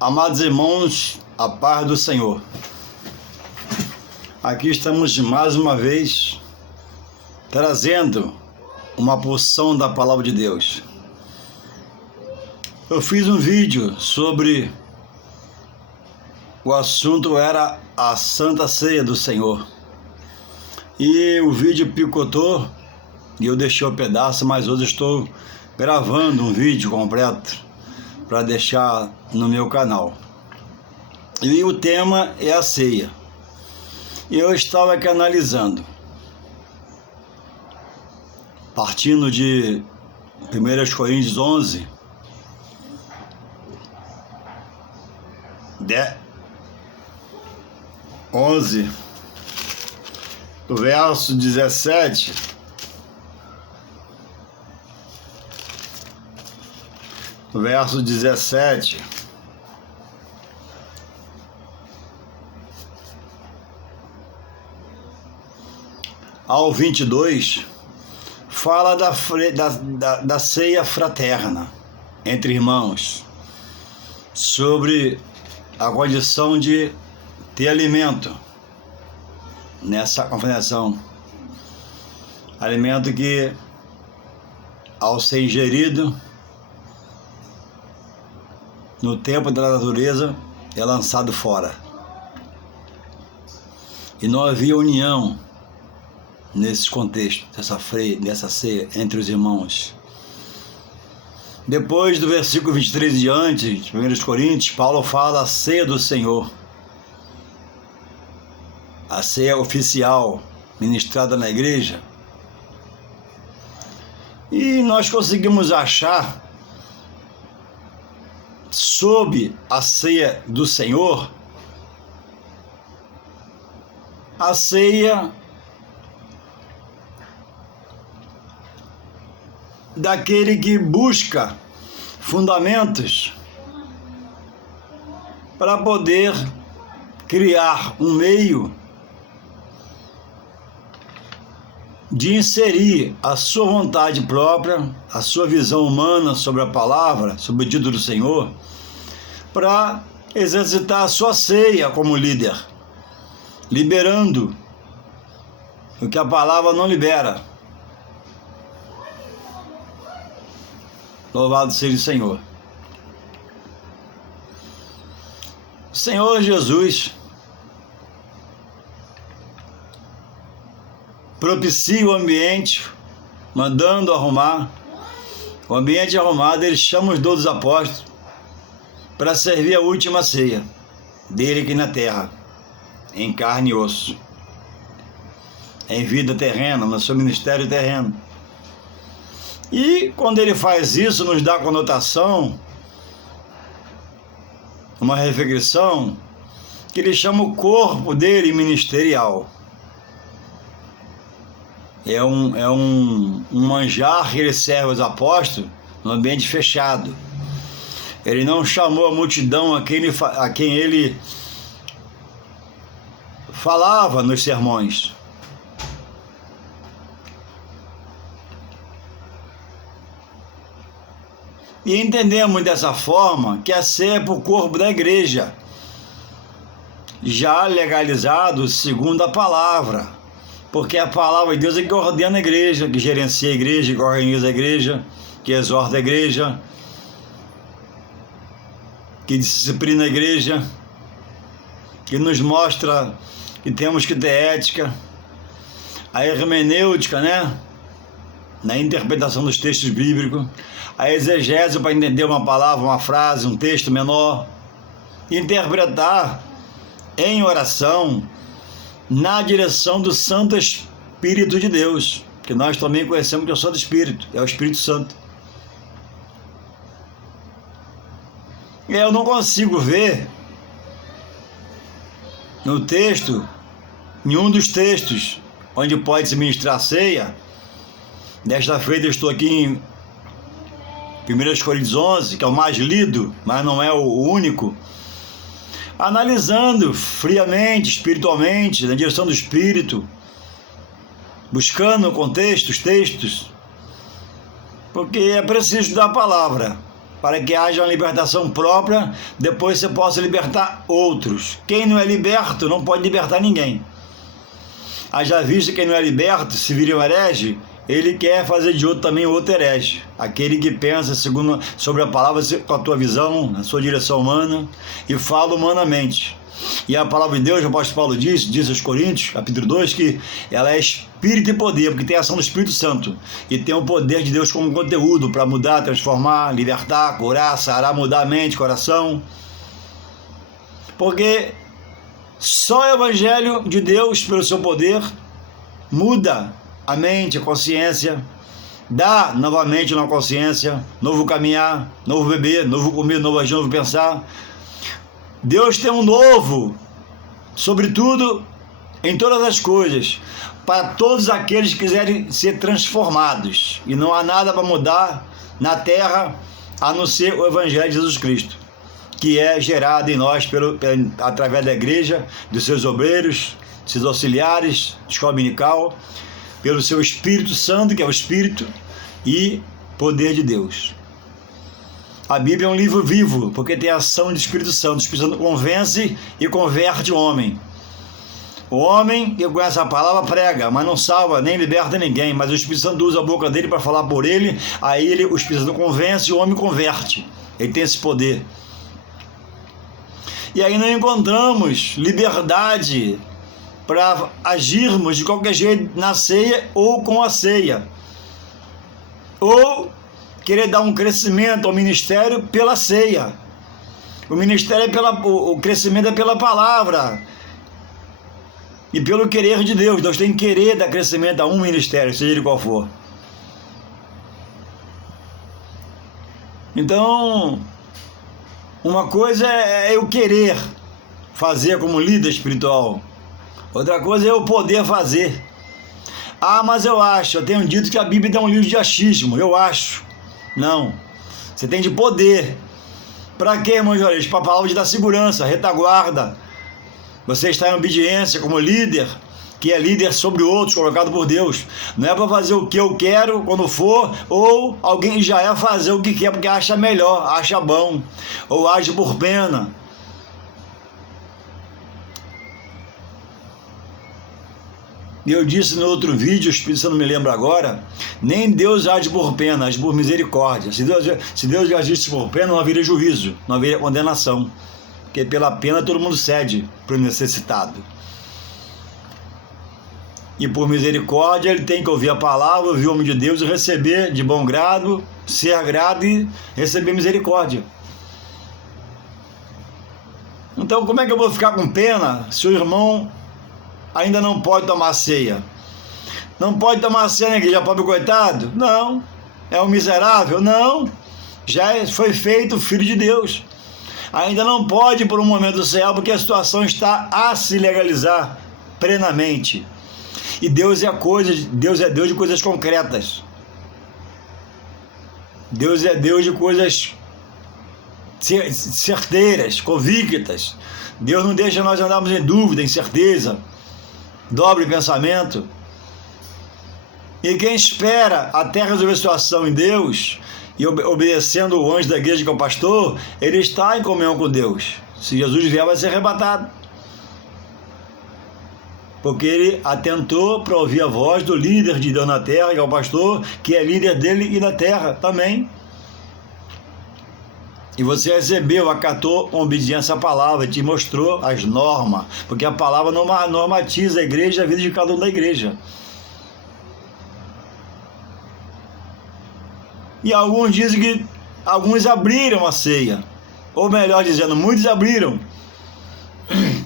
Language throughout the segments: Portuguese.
Amados irmãos, a paz do Senhor. Aqui estamos mais uma vez trazendo uma porção da Palavra de Deus. Eu fiz um vídeo sobre o assunto era a Santa Ceia do Senhor. E o vídeo picotou e eu deixei o pedaço, mas hoje estou gravando um vídeo completo para deixar no meu canal. E o tema é a ceia. E eu estava aqui analisando, partindo de 1 Coríntios 11, do verso 17, no verso 17, ao 22, fala da ceia fraterna entre irmãos, sobre a condição de ter alimento nessa confraternização, alimento que, ao ser ingerido no tempo da natureza, é lançado fora. E não havia união nesse contexto, dessa ceia entre os irmãos. Depois do versículo 23 em diante, de 1 Coríntios, Paulo fala a ceia do Senhor, a ceia oficial ministrada na igreja. E nós conseguimos achar sob a ceia do Senhor a ceia daquele que busca fundamentos para poder criar um meio de inserir a sua vontade própria, a sua visão humana sobre a palavra, sobre o dito do Senhor, para exercitar a sua ceia como líder, liberando o que a palavra não libera. Louvado seja o Senhor. O Senhor Jesus propicia o ambiente, mandando arrumar. O ambiente arrumado, ele chama os 12 apóstolos para servir a última ceia dele aqui na terra, em carne e osso, em vida terrena, no seu ministério terreno. E quando ele faz isso, nos dá a conotação, uma reflexão, que ele chama o corpo dele ministerial. É um manjar que ele serve aos apóstolos no ambiente fechado. Ele não chamou a multidão a quem ele falava nos sermões. E entendemos dessa forma que a ceia é para o corpo da igreja, já legalizado segundo a palavra, porque a palavra de Deus é que ordena a igreja, que gerencia a igreja, que organiza a igreja, que exorta a igreja, que disciplina a igreja, que nos mostra que temos que ter ética, a hermenêutica, né? Na interpretação dos textos bíblicos, a exegese para entender uma palavra, uma frase, um texto menor, interpretar em oração na direção do Santo Espírito de Deus, que nós também conhecemos que é o Santo Espírito, é o Espírito Santo. E eu não consigo ver no texto, nenhum dos textos onde pode se ministrar ceia. Desta feita eu estou aqui em 1 Coríntios 11, que é o mais lido, mas não é o único, analisando friamente, espiritualmente, na direção do Espírito, buscando o contexto, os textos, porque é preciso estudar a palavra. para que haja uma libertação própria, depois você possa libertar outros. Quem não é liberto não pode libertar ninguém. Haja visto que quem não é liberto, se vira um herege, ele quer fazer de outro também outro herege. Aquele que pensa segundo, sobre a palavra com a tua visão, na sua direção humana, e fala humanamente. E a palavra de Deus, o apóstolo Paulo diz aos Coríntios, capítulo 2, que ela é espírito e poder, porque tem a ação do Espírito Santo, e tem o poder de Deus como conteúdo para mudar, transformar, libertar, curar, sarar, mudar a mente, coração. Porque só o Evangelho de Deus, pelo seu poder, muda a mente, a consciência, dá novamente uma consciência, novo caminhar, novo beber, novo comer, novo agir, novo pensar. Deus tem um novo, sobretudo em todas as coisas, para todos aqueles que quiserem ser transformados. E não há nada para mudar na terra a não ser o Evangelho de Jesus Cristo, que é gerado em nós através da igreja, dos seus obreiros, dos seus auxiliares, escola dominical, pelo seu Espírito Santo, que é o Espírito e poder de Deus. A Bíblia é um livro vivo, porque tem a ação do Espírito Santo. O Espírito Santo convence e converte o homem. O homem que conhece a palavra prega, mas não salva nem liberta ninguém, mas o Espírito Santo usa a boca dele para falar por ele, aí o Espírito Santo convence e o homem converte. Ele tem esse poder. E aí nós encontramos liberdade para agirmos de qualquer jeito na ceia ou com a ceia. Ou querer dar um crescimento ao ministério pela ceia. O ministério o crescimento é pela palavra e pelo querer de Deus. Deus tem que querer dar crescimento a um ministério, seja ele qual for. Então, uma coisa é eu querer fazer como líder espiritual, outra coisa é eu poder fazer. Ah, mas eu tenho dito que a Bíblia é um livro de achismo, eu acho. Não, você tem de poder. Para quê, irmão Juarez? Para a palavra de dar segurança, retaguarda. Você está em obediência como líder, que é líder sobre outros, colocado por Deus. Não é para fazer o que eu quero quando for, ou alguém já é fazer o que quer porque acha melhor, acha bom, ou age por pena. E eu disse no outro vídeo, o Espírito Santo não me lembra agora, nem Deus age por pena, age por misericórdia. Se Deus agisse por pena, não haveria juízo, não haveria condenação. Porque pela pena todo mundo cede para o necessitado. E por misericórdia ele tem que ouvir a palavra, ouvir o homem de Deus e receber de bom grado, ser grado e receber misericórdia. Então como é que eu vou ficar com pena se o irmão ainda não pode tomar ceia? Não pode tomar ceia na igreja, pobre coitado? Não. É um miserável? Não. Já foi feito filho de Deus. Ainda não pode por um momento cear, porque a situação está a se legalizar plenamente. E Deus é Deus de coisas concretas. Deus é Deus de coisas certeiras, convictas. Deus não deixa nós andarmos em dúvida, incerteza, dobre pensamento. E quem espera até resolver a situação em Deus e obedecendo o anjo da igreja que é o pastor, ele está em comunhão com Deus. Se Jesus vier, vai ser arrebatado, porque ele atentou para ouvir a voz do líder de Deus na terra, que é o pastor, que é líder dele e da terra também. E você recebeu, acatou com obediência à palavra, te mostrou as normas, porque a palavra normatiza a igreja e a vida de cada um da igreja. E alguns dizem que alguns abriram a ceia, ou melhor dizendo, muitos abriram,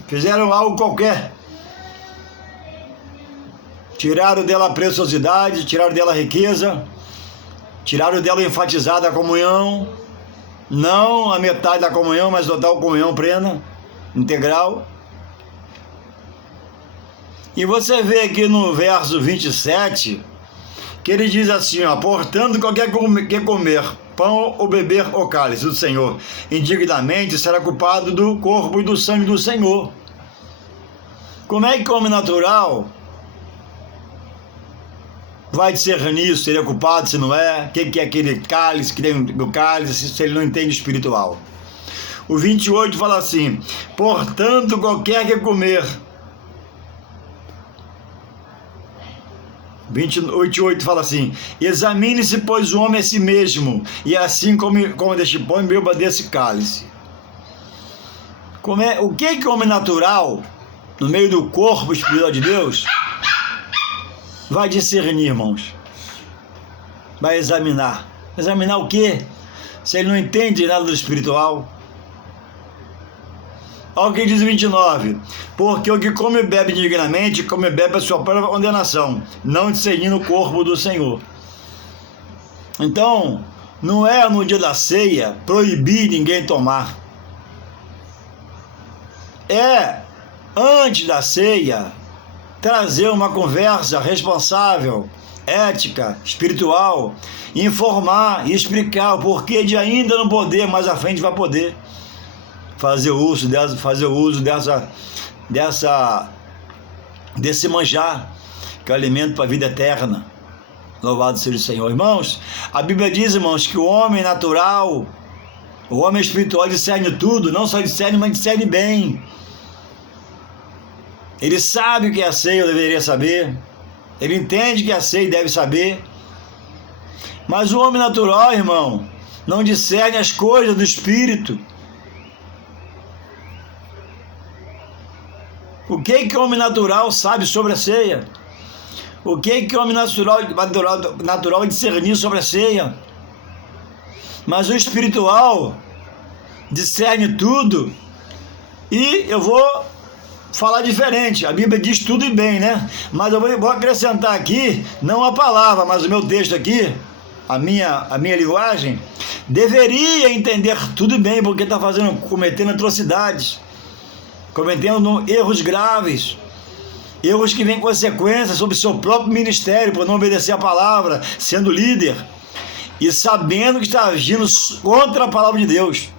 fizeram algo qualquer, tiraram dela a preciosidade, tiraram dela a riqueza, tiraram dela enfatizada a comunhão, não a metade da comunhão, mas total comunhão plena, integral. E você vê aqui no verso 27, que ele diz assim, ó, portanto, qualquer que comer pão ou beber o cálice do Senhor indignamente será culpado do corpo e do sangue do Senhor. Como é que come natural vai discernir se ele é culpado, se não é, o que é aquele cálice, que tem o cálice, se ele não entende espiritual. O 28 fala assim: portanto, qualquer que comer. 28 fala assim: examine-se, pois, o homem a si mesmo, e assim como deste pão, beba desse cálice. O que é o homem natural, no meio do corpo espiritual de Deus, vai discernir, irmãos? Vai examinar. Examinar o quê? Se ele não entende nada do espiritual. Olha o que diz o 29. Porque o que come e bebe indignamente, come e bebe a sua própria condenação, não discernindo o corpo do Senhor. Então, não é no dia da ceia proibir ninguém tomar. É, antes da ceia, trazer uma conversa responsável, ética, espiritual, informar e explicar o porquê de ainda não poder, mais à frente vai poder fazer uso desse manjar, que é o alimento para a vida eterna. Louvado seja o Senhor. Irmãos, a Bíblia diz, irmãos, que o homem natural, o homem espiritual discerne tudo, não só discerne, mas discerne bem. Ele sabe o que é a ceia, eu deveria saber. Ele entende que é a ceia e deve saber. Mas o homem natural, irmão, não discerne as coisas do Espírito. O que o homem natural sabe sobre a ceia? O que o homem natural discernir sobre a ceia? Mas o espiritual discerne tudo. E eu vou falar diferente. A Bíblia diz tudo e bem, né? Mas eu vou acrescentar aqui, não a palavra, mas o meu texto aqui, a minha linguagem, deveria entender tudo e bem, porque está cometendo atrocidades, cometendo erros graves, erros que vêm consequências sobre o seu próprio ministério, por não obedecer a palavra, sendo líder, e sabendo que está agindo contra a palavra de Deus,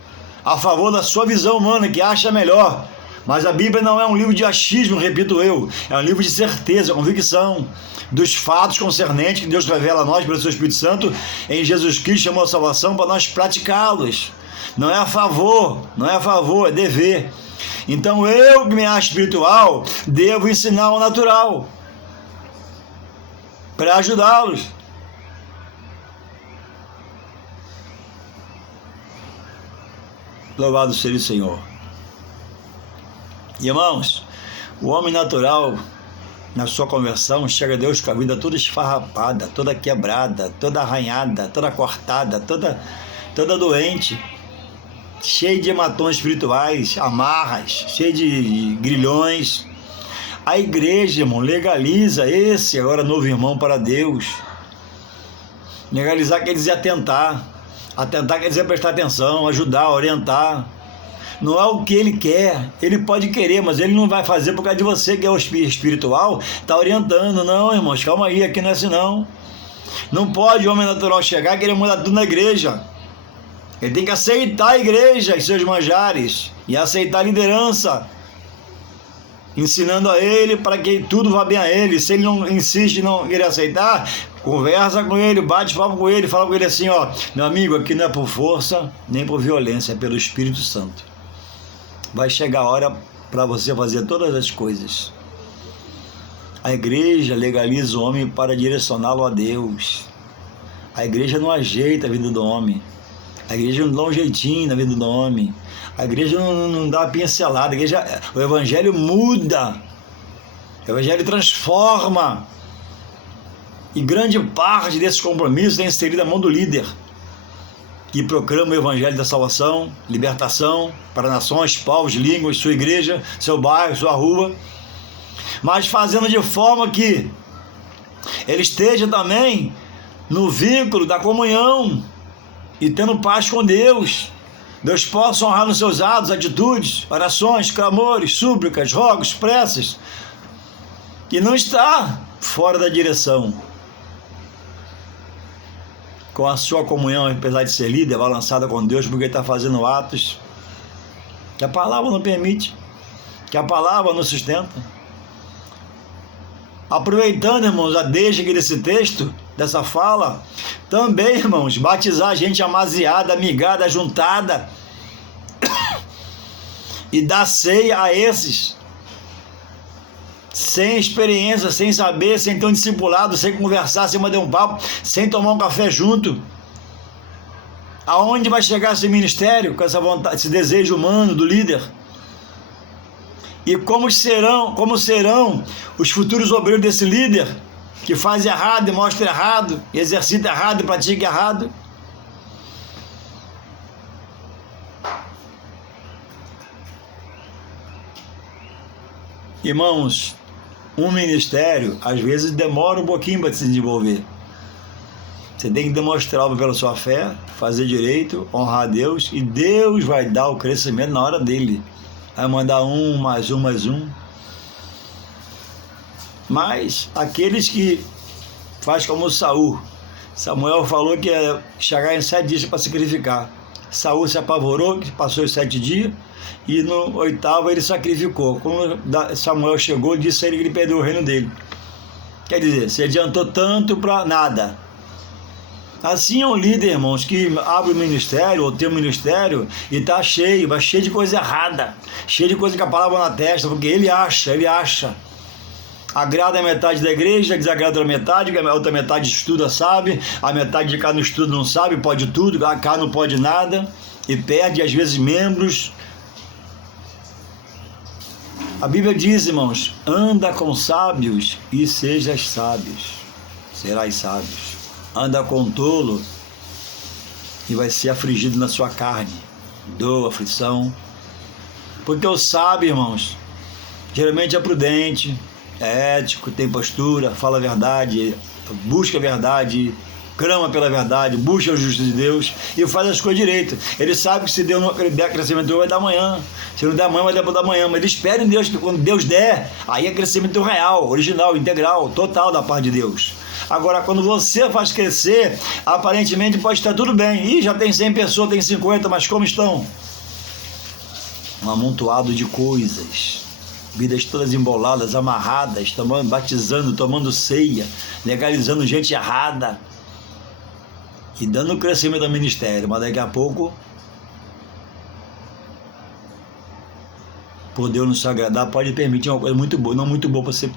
a favor da sua visão humana, que acha melhor. Mas a Bíblia não é um livro de achismo, repito eu, é um livro de certeza, convicção dos fatos concernentes que Deus revela a nós pelo seu Espírito Santo em Jesus Cristo, chamou a salvação para nós praticá-los. Não é a favor, é dever. Então eu, que me acho espiritual, devo ensinar o natural para ajudá-los. Louvado seja o Senhor. Irmãos, o homem natural, na sua conversão, chega a Deus com a vida toda esfarrapada, toda quebrada, toda arranhada, toda cortada, toda doente, cheio de hematões espirituais, amarras, cheio de grilhões. A igreja, irmão, legaliza esse agora novo irmão para Deus. Legalizar quer dizer atentar. Atentar quer dizer prestar atenção, ajudar, orientar. Não é o que ele quer, ele pode querer, mas ele não vai fazer por causa de você, que é o espiritual, está orientando. Não, irmãos, calma aí, aqui não é assim não. Não pode o homem natural chegar e querer mudar tudo na igreja. Ele tem que aceitar a igreja e seus manjares, e aceitar a liderança, ensinando a ele para que tudo vá bem a ele. Se ele não insiste em não querer aceitar, conversa com ele, bate papo com ele, fala com ele assim: ó, meu amigo, aqui não é por força nem por violência, é pelo Espírito Santo. Vai chegar a hora para você fazer todas as coisas. A igreja legaliza o homem para direcioná-lo a Deus. A igreja não ajeita a vida do homem. A igreja não dá um jeitinho na vida do homem. A igreja não dá uma pincelada. O evangelho muda. O evangelho transforma. E grande parte desses compromissos é inserida na mão do líder, que proclama o evangelho da salvação, libertação para nações, povos, línguas, sua igreja, seu bairro, sua rua, mas fazendo de forma que ele esteja também no vínculo da comunhão e tendo paz com Deus. Deus possa honrar nos seus atos, atitudes, orações, clamores, súplicas, rogos, preces, e não está fora da direção. Com a sua comunhão, apesar de ser líder, balançada com Deus, porque está fazendo atos que a palavra não permite, que a palavra não sustenta. Aproveitando, irmãos, a deixa aqui desse texto, dessa fala, também, irmãos, batizar gente amaziada, amigada, juntada, e dar ceia a esses, sem experiência, sem saber, sem ter um discipulado, sem conversar, sem mandar um papo, sem tomar um café junto. Aonde vai chegar esse ministério, com essa vontade, esse desejo humano do líder? E como serão os futuros obreiros desse líder, que faz errado e mostra errado, e exercita errado e pratica errado? Irmãos, um ministério, às vezes, demora um pouquinho para se desenvolver. Você tem que demonstrar pela sua fé, fazer direito, honrar a Deus, e Deus vai dar o crescimento na hora dele. Vai mandar um, mais um, mais um. Mas aqueles que faz como Saul. Samuel falou que ia chegar em 7 dias para sacrificar. Saul se apavorou, que passou os 7 dias, e no 8º ele sacrificou. Quando Samuel chegou, disse a ele que ele perdeu o reino dele. Quer dizer, se adiantou tanto para nada. Assim é um líder, irmãos, que abre o ministério, ou tem um ministério, e está cheio, vai cheio de coisa errada, cheio de coisa que a palavra na testa, porque ele acha. Agrada a metade da igreja, desagrada a metade, a outra metade estuda, sabe, a metade de cá no estudo não sabe, pode tudo, cá não pode nada, e perde, às vezes, membros. A Bíblia diz, irmãos, anda com sábios e sejas sábios, serás sábios. Anda com tolo e vai ser afligido na sua carne, dor, aflição. Porque o sábio, irmãos, geralmente é prudente, é ético, tem postura, fala a verdade, busca a verdade, clama pela verdade, busca a justiça de Deus e faz as coisas direito. Ele sabe que se Deus não der crescimento, vai dar amanhã. Se não der amanhã, vai dar para dar amanhã. Mas ele espera em Deus, que quando Deus der, aí é crescimento real, original, integral, total da parte de Deus. Agora, quando você faz crescer, aparentemente pode estar tudo bem. Ih, já tem 100 pessoas, tem 50, mas como estão? Um amontoado de coisas. Vidas todas emboladas, amarradas, batizando, tomando ceia, legalizando gente errada. E dando crescimento ao ministério. Mas daqui a pouco, por Deus não se agradar, pode permitir uma coisa muito boa, não muito boa, para você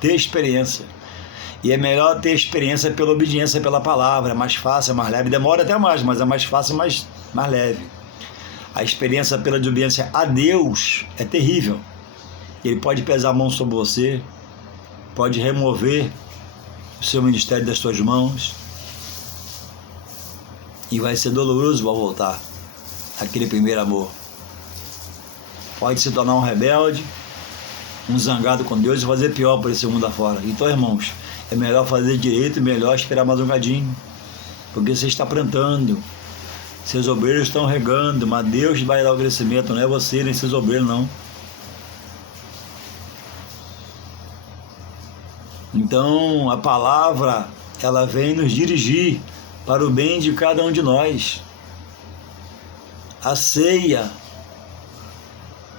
ter experiência. E é melhor ter experiência pela obediência, pela palavra. É mais fácil, é mais leve. Demora até mais, mas é mais fácil, mais leve. A experiência pela obediência a Deus é terrível. Ele pode pesar a mão sobre você, pode remover o seu ministério das suas mãos. E vai ser doloroso para voltar aquele primeiro amor. Pode se tornar um rebelde, um zangado com Deus e fazer pior por esse mundo afora. Então, irmãos, é melhor fazer direito, melhor esperar mais um bocadinho, porque você está plantando, seus obreiros estão regando, mas Deus vai dar o crescimento, não é você nem seus obreiros, não. Então, a palavra, ela vem nos dirigir para o bem de cada um de nós. A ceia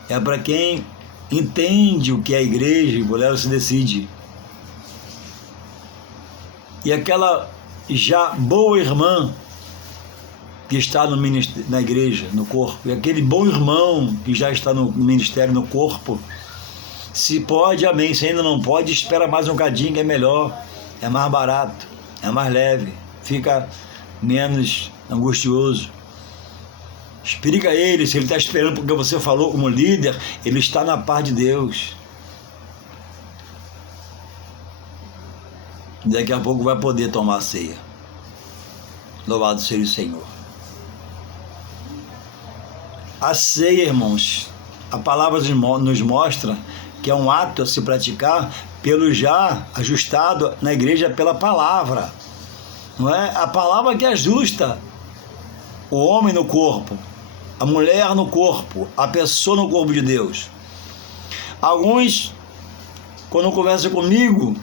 é para quem entende o que é a igreja e por ela se decide. E aquela já boa irmã que está no ministério, na igreja, no corpo, e aquele bom irmão que já está no ministério, no corpo, se pode, amém. Se ainda não pode, espera mais um bocadinho, que é melhor, é mais barato, é mais leve, fica menos angustioso. Explica a ele, se ele está esperando porque você falou como líder, ele está na paz de Deus. Daqui a pouco vai poder tomar a ceia. Louvado seja o Senhor. A ceia, irmãos, a palavra nos mostra que é um ato a se praticar pelo já ajustado na igreja pela palavra. Não é? A palavra que ajusta o homem no corpo, a mulher no corpo, a pessoa no corpo de Deus. Alguns, quando conversam comigo,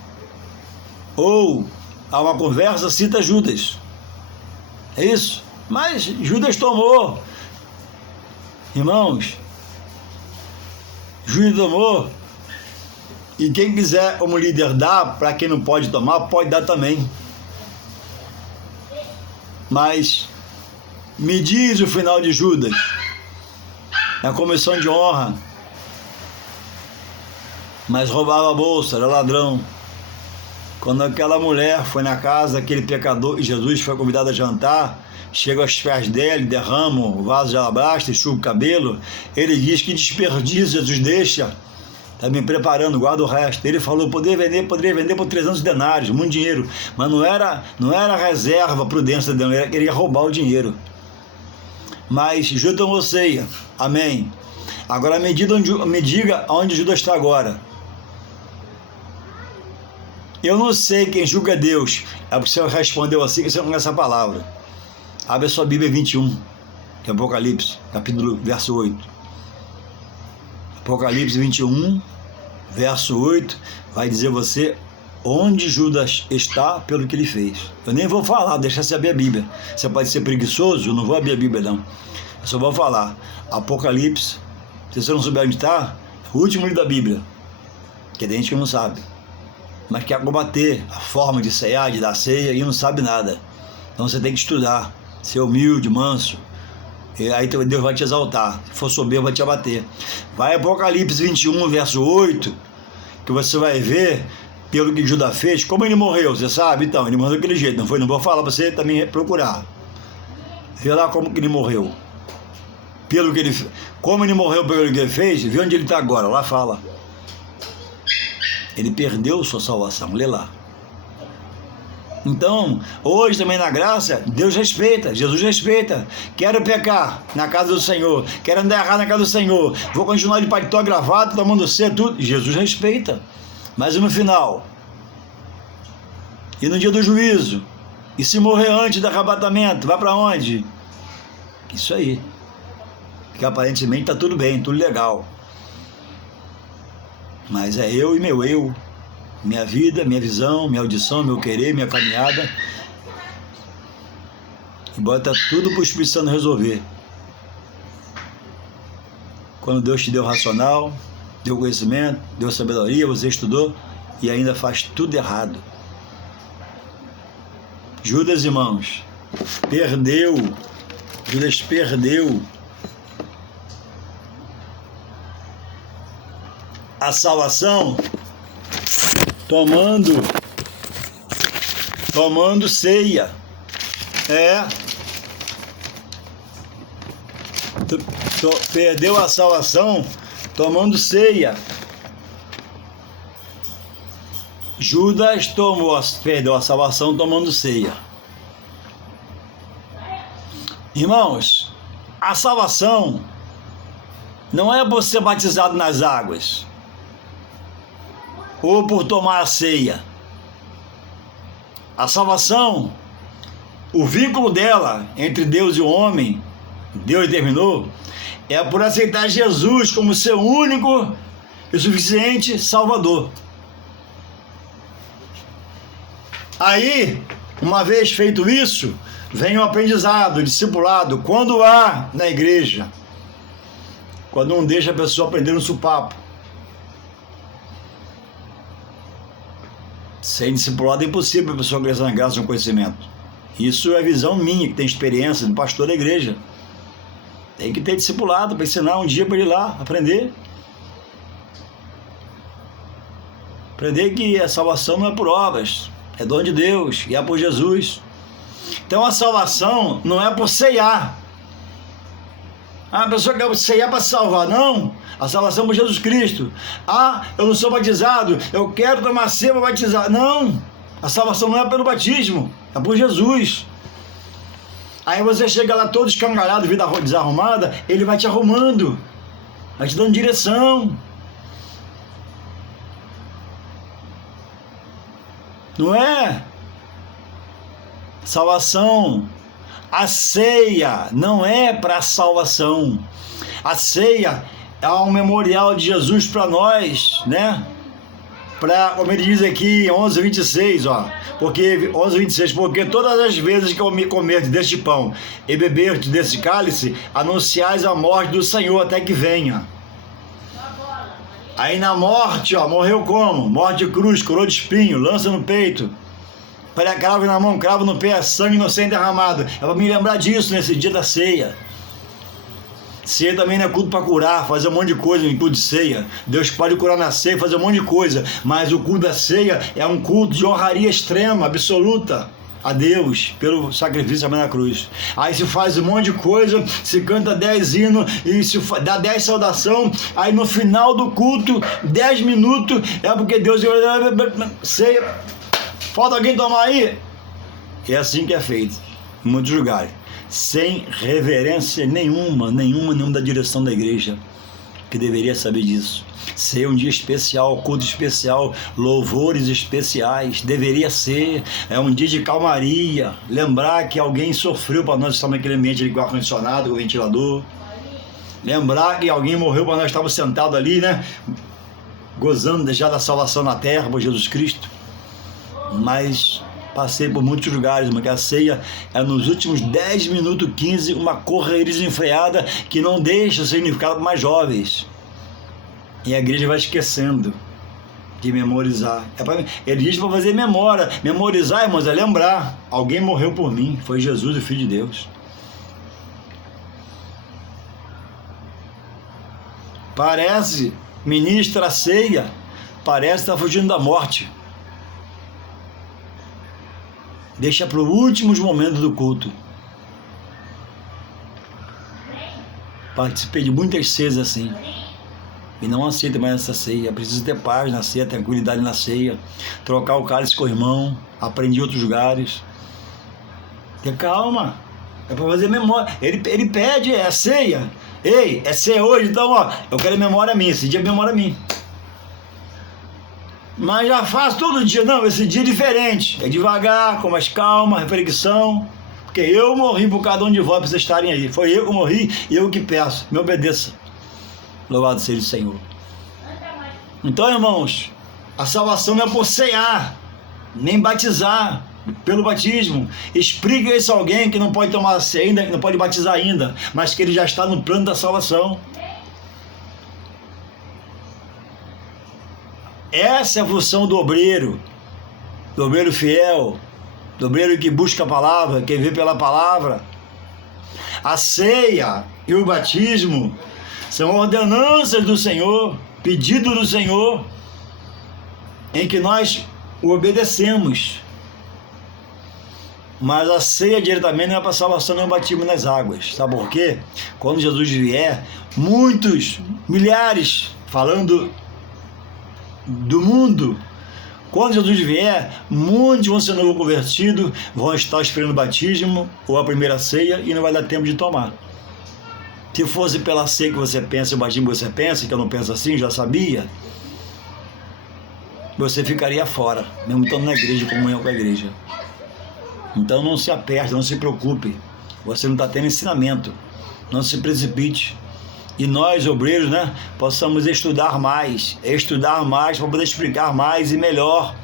ou há uma conversa, cita Judas. É isso? Mas Judas tomou. Irmãos, Judas tomou E quem quiser, como líder, dar, para quem não pode tomar, pode dar também. Mas me diz o final de Judas, na comissão de honra, mas roubava a bolsa, era ladrão. Quando aquela mulher foi na casa daquele pecador e Jesus foi convidado a jantar, chega aos pés dele, derrama o vaso de alabastro, enxuga o cabelo, ele diz que desperdício, Jesus deixa, está me preparando, guarda o resto. Ele falou, poderia vender por 300 denários, muito dinheiro, mas não era reserva, prudência dele, ele queria roubar o dinheiro. Mas Judas tomou ceia, amém. Agora me diga onde Judas está agora. Eu não sei quem julga Deus. É porque você respondeu assim que você não conhece essa palavra. Abre a sua Bíblia 21, que é Apocalipse, capítulo, verso 8. Apocalipse 21, verso 8, vai dizer você onde Judas está pelo que ele fez. Eu nem vou falar, deixa você abrir a Bíblia. Você pode ser preguiçoso, eu não vou abrir a Bíblia não. Eu só vou falar. Apocalipse, se você não souber onde está, é o último livro da Bíblia. Que tem gente que não sabe. Mas quer combater a forma de ceiar, de dar ceia, e não sabe nada. Então você tem que estudar, ser humilde, manso, e aí Deus vai te exaltar. Se for soberbo, vai te abater. Vai Apocalipse 21, verso 8, que você vai ver, pelo que Judas fez, como ele morreu, você sabe? Então, ele morreu daquele jeito, não foi? Não vou falar para você também procurar. Vê lá como que ele morreu. Como ele morreu pelo que ele fez, vê onde ele está agora, lá fala. Ele perdeu sua salvação, lê lá. Então, hoje também na graça, Deus respeita, Jesus respeita. Quero pecar na casa do Senhor, quero andar errado na casa do Senhor, vou continuar de paletó, gravata, tomando ceia, tudo. Jesus respeita. Mas e no final? E no dia do juízo? E se morrer antes do arrebatamento, vai para onde? Isso aí. Porque aparentemente está tudo bem, tudo legal. Mas é eu e meu eu, minha vida, minha visão, minha audição, meu querer, minha caminhada. E bota tudo para o Espírito Santo resolver. Quando Deus te deu racional, deu conhecimento, deu sabedoria, você estudou e ainda faz tudo errado. Judas, irmãos, perdeu. Judas perdeu a salvação tomando ceia. Perdeu a salvação tomando ceia. Judas perdeu a salvação tomando ceia. Irmãos, a salvação não é por ser batizado nas águas ou por tomar a ceia. A salvação, o vínculo dela entre Deus e o homem, Deus determinou, é por aceitar Jesus como seu único e suficiente Salvador. Aí, uma vez feito isso, vem o aprendizado, o discipulado, quando há na igreja, quando não deixa a pessoa aprender no supapo. Sem discipulado é impossível a pessoa crescer na graça e no conhecimento. Isso é visão minha, que tem experiência do pastor da igreja. Tem que ter discipulado para ensinar um dia para ele ir lá aprender. Aprender que a salvação não é por obras, é dom de Deus e é por Jesus. Então a salvação não é por ceiar. A pessoa quer ceiar para salvar, não. A salvação é por Jesus Cristo. Eu não sou batizado, eu quero tomar ceia para batizar. Não, a salvação não é pelo batismo, é por Jesus. Aí você chega lá todo escangalhado, vida desarrumada, ele vai te arrumando, vai te dando direção. Não é? Salvação. A ceia não é para salvação. A ceia é um memorial de Jesus para nós, né? Como ele diz aqui, 11:26, porque 11:26, porque todas as vezes que comerdes deste pão e beberdes desse cálice, anunciais a morte do Senhor até que venha. Aí na morte, ó, morreu como? Morte de cruz, coroa de espinho, lança no peito, cravo na mão, cravo no pé, sangue inocente derramado. É para me lembrar disso nesse dia da ceia. Ceia também não é culto para curar, fazer um monte de coisa em culto de ceia. Deus pode curar na ceia, fazer um monte de coisa, mas o culto da ceia é um culto de honraria extrema, absoluta a Deus, pelo sacrifício na cruz. Aí se faz um monte de coisa, se canta 10 hinos, e se dá 10 saudação, aí no final do culto, 10 minutos, é porque Deus... Ceia, falta alguém tomar aí? É assim que é feito, em muitos lugares. Sem reverência nenhuma da direção da igreja, que deveria saber disso. Ser um dia especial, culto especial, louvores especiais, deveria ser, é um dia de calmaria, lembrar que alguém sofreu para nós estar naquele ambiente com ar-condicionado, com ventilador, lembrar que alguém morreu para nós estarmos sentados ali, né, gozando já da salvação na terra por Jesus Cristo. Mas passei por muitos lugares, mas a ceia é nos últimos 10 minutos, 15, uma correria desenfreada que não deixa o significado para mais jovens. E a igreja vai esquecendo de memorizar. Ele diz para fazer memória. Memorizar, irmãos, é lembrar. Alguém morreu por mim, foi Jesus, o Filho de Deus. Parece, ministra a ceia, parece estar fugindo da morte. Deixa para os últimos momentos do culto. Participei de muitas ceias assim. E não aceita mais essa ceia. É preciso ter paz na ceia, tranquilidade na ceia. Trocar o cálice com o irmão. Aprender em outros lugares. Ter calma. É para fazer memória. Ele pede, é a ceia. Ei, é ceia hoje, então ó, eu quero memória minha. Esse dia é memória minha. Mas já faço todo dia. Não, esse dia é diferente. É devagar, com mais calma, reflexão. Porque eu morri por cada um de vós para vocês estarem aí. Foi eu que morri e eu que peço. Me obedeça. Louvado seja o Senhor. Então, irmãos, a salvação não é por ceiar, nem batizar pelo batismo. Explica isso a alguém que não pode tomar ceia ainda, que não pode batizar ainda, mas que ele já está no plano da salvação. Essa é a função do obreiro fiel, do obreiro que busca a palavra, que vê pela palavra. A ceia e o batismo são ordenanças do Senhor, pedido do Senhor, em que nós o obedecemos. Mas a ceia diretamente não é para salvação, nem o batismo nas águas. Sabe por quê? Quando Jesus vier, muitos, milhares, falando do mundo, quando Jesus vier, muitos vão ser novo convertidos, vão estar esperando o batismo ou a primeira ceia e não vai dar tempo de tomar. Se fosse pela ceia que você pensa, o batismo que você pensa, que eu não penso assim, já sabia, você ficaria fora, mesmo estando na igreja, comunhão com a igreja. Então não se aperte, não se preocupe, você não está tendo ensinamento, não se precipite. E nós, obreiros, né, possamos estudar mais para poder explicar mais e melhor.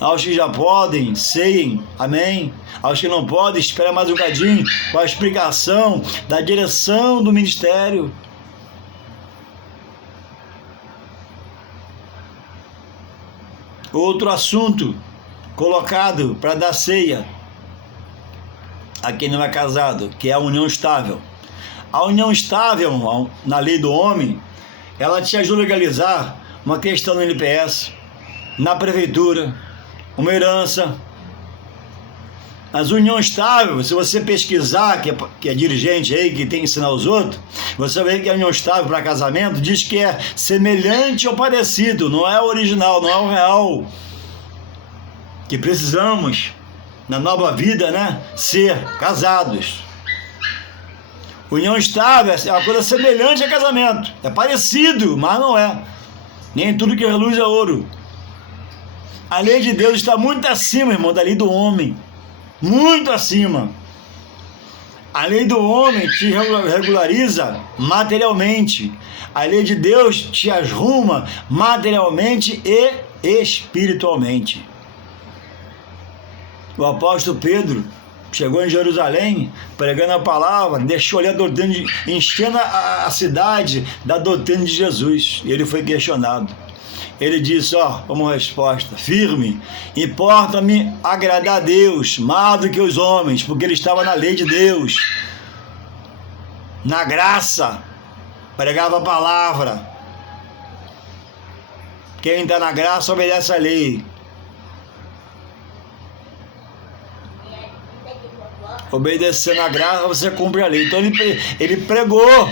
Aos que já podem, ceiem, amém. Aos que não podem, espera mais um bocadinho com a explicação da direção do ministério. Outro assunto colocado para dar ceia a quem não é casado, que é a união estável. A união estável, na lei do homem, ela te ajuda a legalizar uma questão no NPS, na prefeitura, uma herança. Mas união estável, se você pesquisar, que é dirigente aí, que tem que ensinar os outros, você vai ver que a união estável para casamento diz que é semelhante ou parecido, não é o original, não é o real. Que precisamos, na nova vida, né, ser casados. União estável é uma coisa semelhante a casamento. É parecido, mas não é. Nem tudo que reluz é ouro. A lei de Deus está muito acima, irmão, da lei do homem. Muito acima. A lei do homem te regulariza materialmente. A lei de Deus te arruma materialmente e espiritualmente. O apóstolo Pedro, chegou em Jerusalém, pregando a palavra, deixou ali a doutrina, enchendo a cidade da doutrina de Jesus. E ele foi questionado. Ele disse, como resposta, firme, importa-me agradar a Deus mais do que os homens, porque ele estava na lei de Deus, na graça, pregava a palavra. Quem está na graça obedece a lei. Obedecendo a graça, você cumpre a lei. Então ele pregou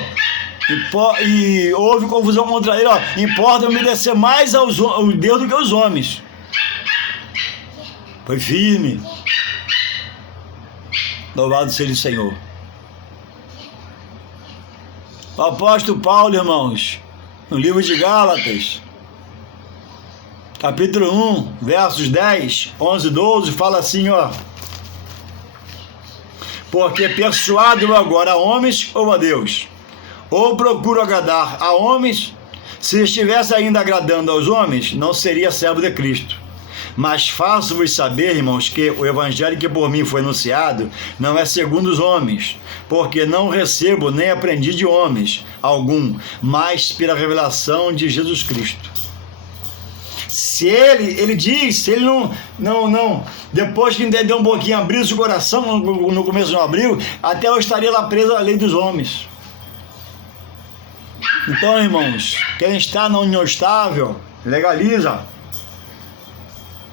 e houve confusão contra ele. Importa obedecer mais ao Deus do que aos homens. Foi firme. Louvado seja o Senhor. O apóstolo Paulo, irmãos, no livro de Gálatas, capítulo 1, versos 10, 11 e 12, fala assim, porque persuado agora a homens ou a Deus, ou procuro agradar a homens, se estivesse ainda agradando aos homens, não seria servo de Cristo. Mas faço-vos saber, irmãos, que o evangelho que por mim foi anunciado não é segundo os homens, porque não recebo nem aprendi de homens algum, mas pela revelação de Jesus Cristo. Se ele diz, se ele não, depois que entendeu um pouquinho, abriu seu coração, no começo não abriu, até eu estaria lá preso à lei dos homens. Então, irmãos, quem está na união estável, legaliza.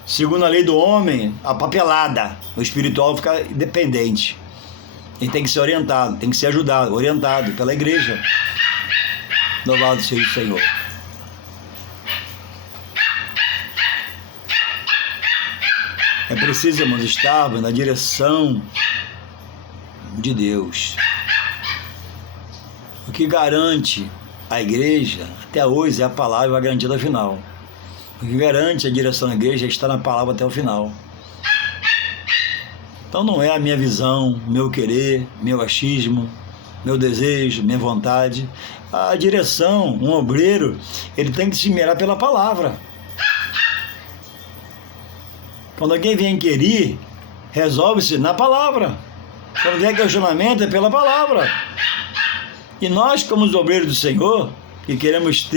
Segundo a lei do homem, a papelada, o espiritual fica dependente. Ele tem que ser orientado, tem que ser ajudado, orientado pela igreja. Louvado seja o Senhor. É preciso, irmãos, estarmos na direção de Deus. O que garante a igreja, até hoje, é a palavra, vai garantir até o final. O que garante a direção da igreja é estar na palavra até o final. Então não é a minha visão, meu querer, meu achismo, meu desejo, minha vontade. A direção, um obreiro, ele tem que se mirar pela palavra. Quando alguém vem querer, resolve-se na palavra. Quando vier questionamento, é pela palavra. E nós, como os obreiros do Senhor, que queremos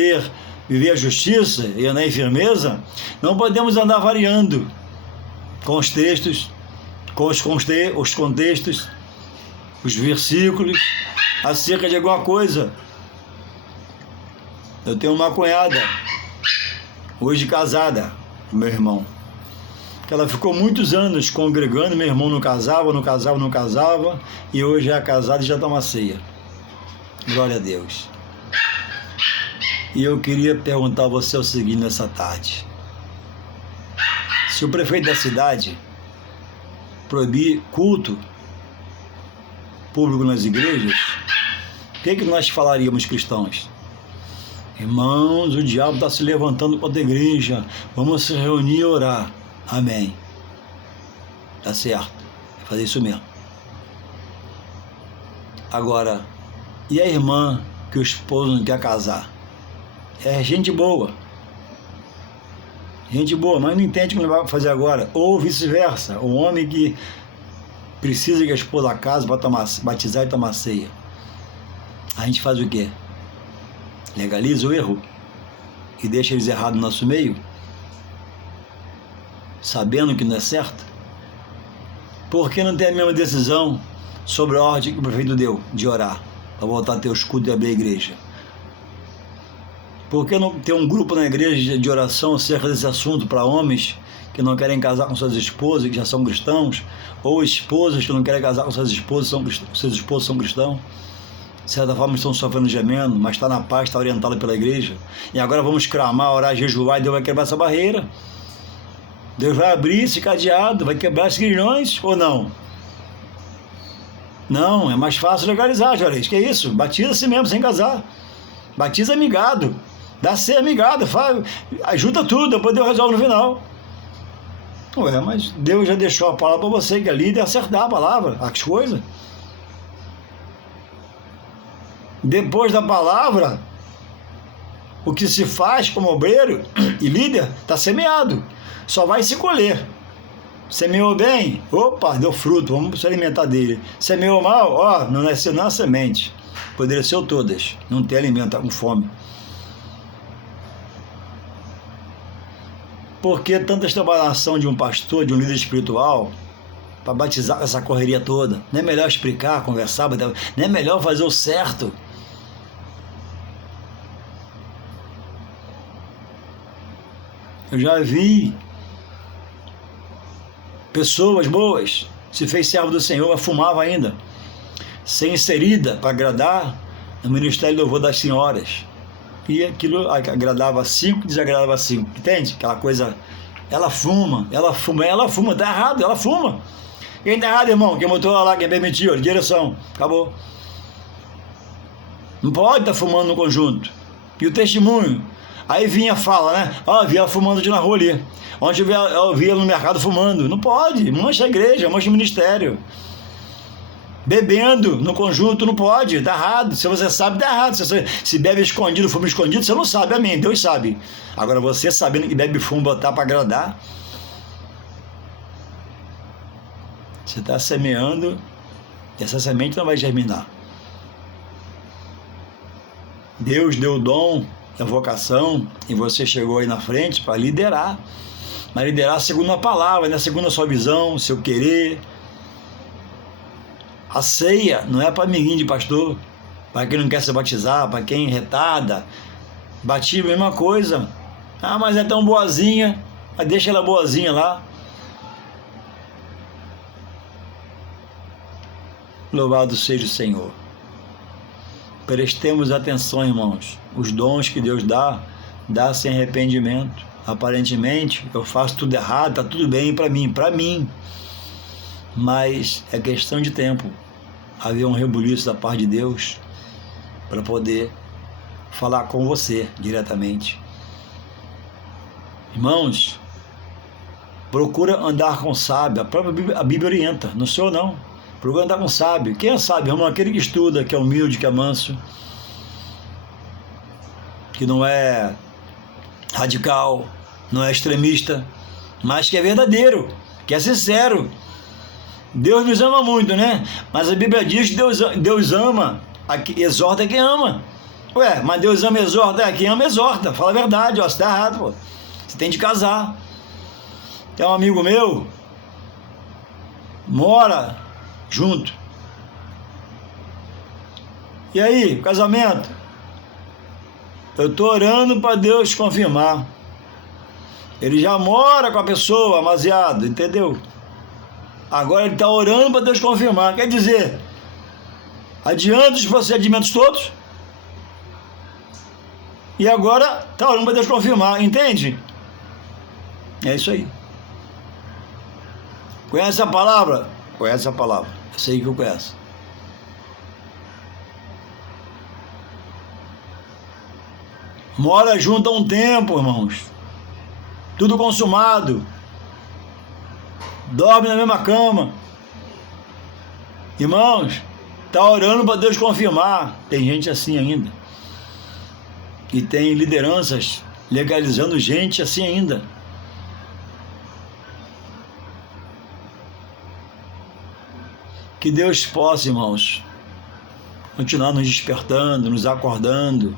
viver a justiça e andar em firmeza, não podemos andar variando com os textos, com os contextos, os versículos, acerca de alguma coisa. Eu tenho uma cunhada, hoje casada, meu irmão, que ela ficou muitos anos congregando, meu irmão não casava, e hoje é casada e já toma ceia. Glória a Deus. E eu queria perguntar a você o seguinte nessa tarde. Se o prefeito da cidade proibir culto público nas igrejas, o que nós falaríamos, cristãos? Irmãos, o diabo está se levantando contra a igreja, vamos se reunir e orar. Amém. Tá certo, vou fazer isso mesmo. Agora, e a irmã que o esposo não quer casar? É gente boa, mas não entende o que ele vai fazer agora. Ou vice-versa, o homem que precisa que a esposa case para batizar e tomar ceia. A gente faz o quê? Legaliza o erro e deixa eles errados no nosso meio, sabendo que não é certo? Por que não tem a mesma decisão sobre a ordem que o prefeito deu de orar, para voltar a ter o escudo e abrir a igreja? Por que não ter um grupo na igreja de oração acerca desse assunto para homens que não querem casar com suas esposas, que já são cristãos, ou esposas que não querem casar com suas esposas, seus esposos são cristãos? De certa forma estão sofrendo gemendo, mas está na paz, está orientado pela igreja. E agora vamos clamar, orar, jejuar, e Deus vai quebrar essa barreira. Deus vai abrir esse cadeado, vai quebrar esses grilhões, ou não? Não, é mais fácil legalizar, Juarez. Que é isso? Batiza assim mesmo, sem casar. Batiza amigado. Dá ser amigado, ajuda tudo, depois Deus resolve no final. Ué, mas Deus já deixou a palavra para você, que é líder, acertar a palavra, as coisas. Depois da palavra, o que se faz como obreiro e líder está semeado, só vai se colher. Semeou bem? Opa, deu fruto, vamos se alimentar dele. Semeou mal? Ó, não nasceu nem a semente. Apodreceu todas. Não tem alimento, tá com fome. Por que tanta trabalhação de um pastor, de um líder espiritual, para batizar essa correria toda? Não é melhor explicar, conversar, não é melhor fazer o certo? Eu já vi pessoas boas, se fez servo do Senhor, mas fumava ainda, sem inserida para agradar no ministério de louvor das senhoras. E aquilo agradava 5, desagradava 5. Entende? Aquela coisa, ela fuma, tá errado, ela fuma. Quem tá errado, irmão? Quem botou ela lá, quem permitiu, direção, acabou. Não pode estar fumando no conjunto. E o testemunho? Aí vinha fala, né? Ó, vi ela fumando de na rua ali. Ontem eu vi ela no mercado fumando. Não pode, mancha a igreja, mancha o ministério. Bebendo no conjunto não pode, tá errado. Se você sabe, tá errado. Se bebe escondido, fuma escondido, você não sabe, amém, Deus sabe. Agora você sabendo que bebe fumo, botar para agradar, você está semeando, e essa semente não vai germinar. Deus deu o dom, a vocação, e você chegou aí na frente para liderar. Mas liderar segundo a palavra, né? Segundo a sua visão, seu querer. A ceia não é para amiguinho de pastor, para quem não quer se batizar, para quem é retada. Batismo é a mesma coisa. Ah, mas é tão boazinha, mas deixa ela boazinha lá. Louvado seja o Senhor. Prestemos atenção, irmãos. Os dons que Deus dá sem arrependimento. Aparentemente, eu faço tudo errado, tá tudo bem para mim. Mas é questão de tempo. Haver um rebuliço da parte de Deus para poder falar com você diretamente. Irmãos, procura andar com sábio. A própria Bíblia orienta, não sou eu não. Procura andar com sábio. Quem é sábio, irmão? Aquele que estuda, que é humilde, que é manso, que não é radical, não é extremista, mas que é verdadeiro, que é sincero. Deus nos ama muito, né? Mas a Bíblia diz que Deus ama, exorta quem ama. Ué, mas Deus ama, exorta, quem ama, exorta. Fala a verdade, ó, você tá errado, pô. Você tem de casar. Tem um amigo meu, mora junto. E aí, casamento? Eu tô orando para Deus confirmar. Ele já mora com a pessoa, amaziado, entendeu? Agora ele está orando para Deus confirmar. Quer dizer, adianta os procedimentos todos e agora está orando para Deus confirmar, entende? É isso aí. Conhece a palavra? Conhece a palavra. Eu sei que eu conheço. Mora junto há um tempo, irmãos. Tudo consumado. Dorme na mesma cama. Irmãos, está orando para Deus confirmar. Tem gente assim ainda. E tem lideranças legalizando gente assim ainda. Que Deus possa, irmãos, continuar nos despertando, nos acordando.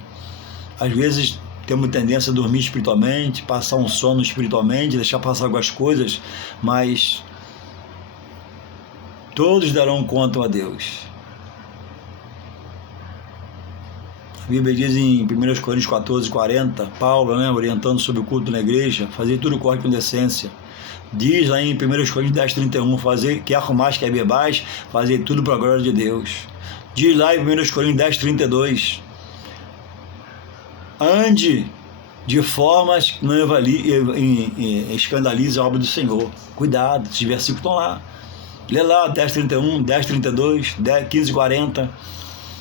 Às vezes temos tendência a dormir espiritualmente, passar um sono espiritualmente, deixar passar algumas coisas, mas todos darão conta a Deus. A Bíblia diz em 1 Coríntios 14:40, Paulo, né, orientando sobre o culto na igreja, fazer tudo corre com decência. Diz lá em 1 Coríntios 10:31, fazer, quer arrumais, quer bebais, fazer tudo para a glória de Deus. Diz lá em 1 Coríntios 10:32, ande de formas que não escandalize a obra do Senhor. Cuidado, esses versículos estão lá. Lê lá 10:31, 10:32, 15:40.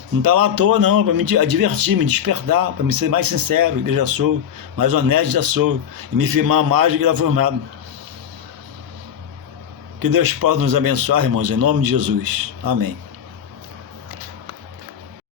Não está lá à toa, não, para me divertir, me despertar, para me ser mais sincero, que eu já sou, mais honesto já sou, e me firmar mais do que já formado. Que Deus possa nos abençoar, irmãos, em nome de Jesus. Amém.